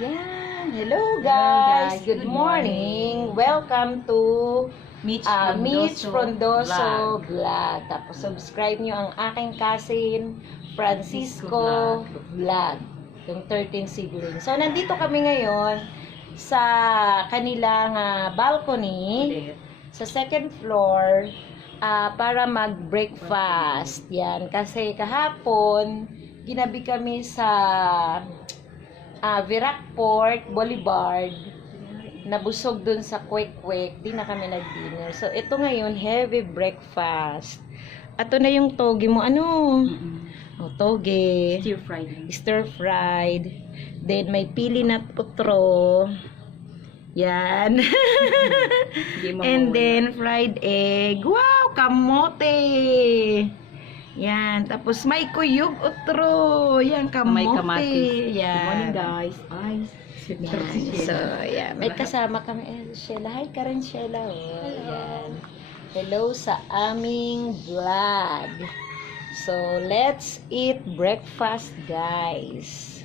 Yan. Hello guys. Good morning. Welcome to Mitch Frondoso Vlog. Tapos subscribe nyo ang aking cousin Francisco Vlog. Yung 13 siblings. So nandito kami ngayon sa kanilang balcony sa second floor para mag-breakfast. Yan. Kasi kahapon ginabi kami sa Viracport Boulevard, nabusog dun sa kwek-kwek, di na kami nag-dinner. So, ito ngayon, heavy breakfast. Ato na yung toge mo, ano? O, toge. Stir-fried. Then, may pili na utro. Yan. And then, fried egg. Wow, kamote! Yan. Tapos may kuyog utro. Yan, kamote. May kamatis. Yan. Good morning, guys. Ay, yan. So, yan. May kasama kami. Sheila. Hi ka rin, Sheila. Oh, yan. Hello sa aming vlog. So, let's eat breakfast, guys.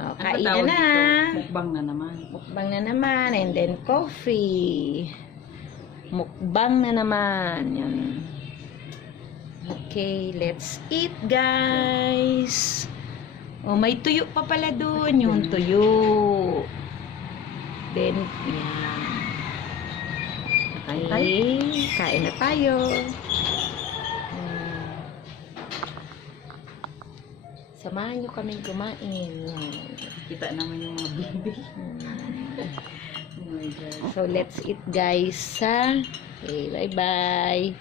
Oh, kain na. Mukbang na naman. Mukbang na naman. And then, coffee. Mukbang na naman. Yan. Okay, let's eat, guys. Oh, may tuyo pa pala doon. Yung tuyo. Then, yan. Okay, kain na tayo. Samahan nyo kaming kumain. Kita naman yung mga baby. Oh my God. So, let's eat, guys. Okay, bye-bye.